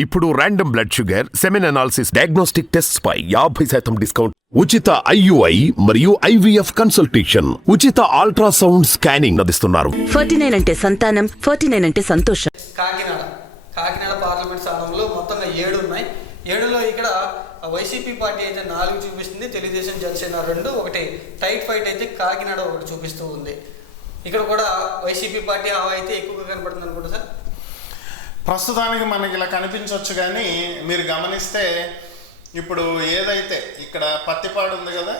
ఇప్పుడు random blood sugar, semen analysis, diagnostic tests పై 50% discount, ఉచిత ఐయుఐ మరియు ఐవీఎఫ్ కన్సల్టేషన్, ఉచిత అల్ట్రాసౌండ్ స్కానింగ్ అందిస్తున్నారు. 49 అంటే సంతానం, 49 అంటే సంతోషం. కాకినాడ పార్లమెంట్ స్థానంలో మొత్తంగా 7 ఉన్నాయి. 7లో ఇక్కడ వైసీపీ పార్టీ అయితే 4 చూపిస్తుంది, తెలుగుదేశం జనసేన 2, ఒకటి టైట్ ఫైట్ అయితే కాకినాడ ఒకటి చూపిస్తూ ఉంది. ఇక్కడ కూడా వైసీపీ పార్టీ హవా అయితే ఎక్కువగా కనపడుతుంది అనుకుంటా సార్. ప్రస్తుతానికి మనకి ఇలా కనిపించవచ్చు, కానీ మీరు గమనిస్తే ఇప్పుడు ఏదైతే ఇక్కడ పత్తిపాడు ఉంది కదా,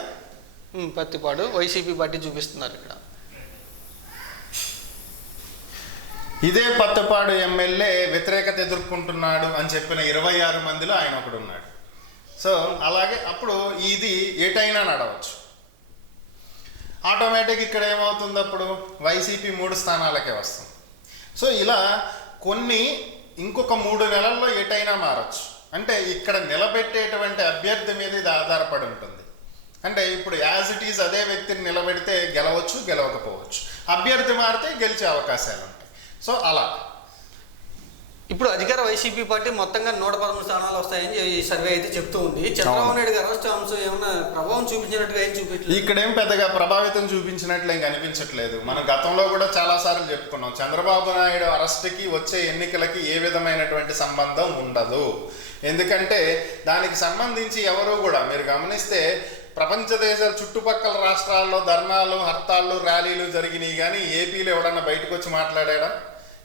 పత్తిపాడు వైసీపీ పార్టీ చూపిస్తున్నారు. ఇక్కడ ఇదే పత్తిపాడు ఎమ్మెల్యే వ్యతిరేకత ఎదుర్కొంటున్నాడు అని చెప్పిన 26 మందిలో ఆయన ఒకడు ఉన్నాడు. సో అలాగే అప్పుడు ఇది ఎటైనా నడవచ్చు. ఆటోమేటిక్ ఇక్కడ ఏమవుతుంది, అప్పుడు వైసీపీ 3 స్థానాలకే వస్తుంది. సో ఇలా కొన్ని ఇంకొక 3 నెలల్లో ఎటైనా మారచ్చు. అంటే ఇక్కడ నిలబెట్టేటువంటి అభ్యర్థి మీద ఇది ఆధారపడి ఉంటుంది. అంటే ఇప్పుడు యాజ్ ఇట్ ఈజ్ అదే వ్యక్తిని నిలబెడితే గెలవచ్చు, గెలవకపోవచ్చు. అభ్యర్థి మారితే గెలిచే అవకాశాలు ఉంటాయి. సో అలా ఇప్పుడు అధికార వైసీపీ పార్టీ మొత్తంగా 113 స్థానాలు వస్తాయని ఈ సర్వే అయితే చెప్తూ ఉంది. చంద్రబాబు నాయుడు గారు అరెస్ట్ అంశం ఏమైనా ప్రభావం చూపించినట్టుగా ఏం చూపించలేదు. ఇక్కడేం పెద్దగా ప్రభావితం చూపించినట్లు ఏం కనిపించట్లేదు. మనం గతంలో కూడా చాలాసార్లు చెప్పుకున్నాం, చంద్రబాబు నాయుడు అరెస్ట్కి వచ్చే ఎన్నికలకి ఏ విధమైనటువంటి సంబంధం ఉండదు. ఎందుకంటే దానికి సంబంధించి ఎవరు కూడా మీరు గమనిస్తే ప్రపంచ దేశాల చుట్టుపక్కల రాష్ట్రాల్లో ధర్నాలు, హర్తాళ్ళు, ర్యాలీలు జరిగినాయి, కానీ ఏపీలో ఎవడన్నా బయటకు వచ్చి మాట్లాడారా?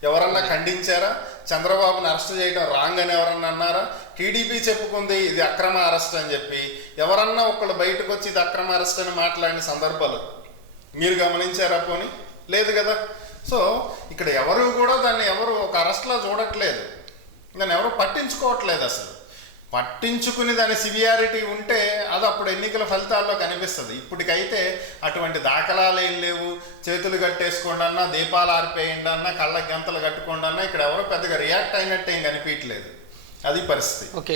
ఎవరన్నా ఖండించారా? చంద్రబాబుని అరెస్ట్ చేయడం రాంగ్ అని ఎవరన్నా అన్నారా? టీడీపీ చెప్పుకుంది ఇది అక్రమ అరెస్ట్ అని చెప్పి. ఎవరన్నా ఒకళ్ళు బయటకు వచ్చి ఇది అక్రమ అరెస్ట్ అని మాట్లాడిన సందర్భాలు మీరు గమనించారా? పోనీ లేదు కదా. సో ఇక్కడ ఎవరు కూడా దాన్ని ఎవరు ఒక అరెస్ట్లా చూడట్లేదు, దాన్ని ఎవరు పట్టించుకోవట్లేదు. అసలు పట్టించుకుని దాని సివియారిటీ ఉంటే అది అప్పుడు ఎన్నికల ఫలితాల్లో కనిపిస్తుంది. ఇప్పటికైతే అటువంటి దాఖలాలు ఏం లేవు. చేతులు కట్టేసుకోండి అన్నా, దీపాలు ఆరిపేయండి అన్నా, కళ్ళకి గంతలు కట్టుకోండి అన్నా ఇక్కడ ఎవరో పెద్దగా రియాక్ట్ అయినట్టు ఏం కనిపించట్లేదు. అది పరిస్థితి. ఓకే.